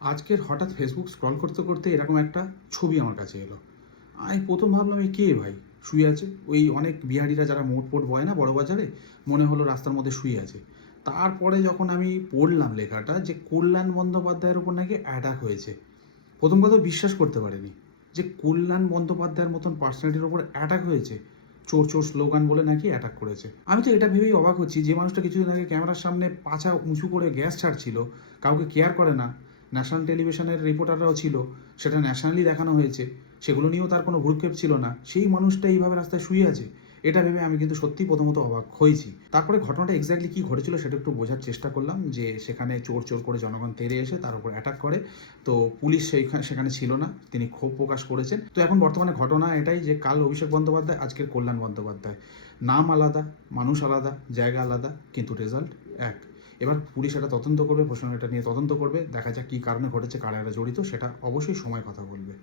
আজকের হঠাৎ Facebook scroll করতে করতে এরকম একটা ছবি আমার কাছে এলো। আমি প্রথম ভাবলাম এই কে ভাই শুয়ে আছে। ওই অনেক বিহারিরা যারা মোট পোট বয় না বড় বাজারে, মনে হলো রাস্তার মধ্যে শুয়ে আছে। তারপরে যখন আমি পড়লাম লেখাটা যে কল্যাণ বন্দ্যোপাধ্যায়ের উপর নাকি অ্যাটাক হয়েছে, প্রথম কথা বিশ্বাস করতে পারিনি যে কল্যাণ বন্দ্যোপাধ্যায়ের মতন পার্সোনালিটির ওপর অ্যাটাক হয়েছে। চোর চোর স্লোগান বলে নাকি অ্যাটাক করেছে। আমি তো এটা ভেবেই অবাক হচ্ছি, যে মানুষটা কিছুদিন আগে ক্যামেরার সামনে পাছা উঁচু করে গ্যাস ছাড়ছিল, কাউকে কেয়ার করে না, ন্যাশনাল টেলিভিশনের রিপোর্টাররাও ছিল, সেটা ন্যাশনালি দেখানো হয়েছে, সেগুলো নিয়েও তার কোনো ভ্রুক্ষেপ ছিল না, সেই মানুষটা এইভাবে রাস্তায় শুয়ে আছে। এটা ভেবে আমি কিন্তু সত্যিই প্রথমত অবাক হয়েছি। তারপরে ঘটনাটা এক্স্যাক্টলি কী ঘটেছিল সেটা একটু বোঝার চেষ্টা করলাম, যে সেখানে চোর চোর করে জনগণ তেড়ে এসে তার উপর অ্যাটাক করে। তো পুলিশ সেখানে ছিল না, তিনি ক্ষোভ প্রকাশ করেছেন। তো এখন বর্তমানে ঘটনা এটাই যে কাল অভিষেক বন্দ্যোপাধ্যায়, আজকের কল্যাণ বন্দ্যোপাধ্যায়। নাম আলাদা, মানুষ আলাদা, জায়গা আলাদা, কিন্তু রেজাল্ট এক। এবার পুলিশ এটা তদন্ত করবে, প্রশাসন এটা নিয়ে তদন্ত করবে, দেখা যাক কী কারণে ঘটেছে, কারা এরা জড়িত, সেটা অবশ্যই সময় কথা বলবে।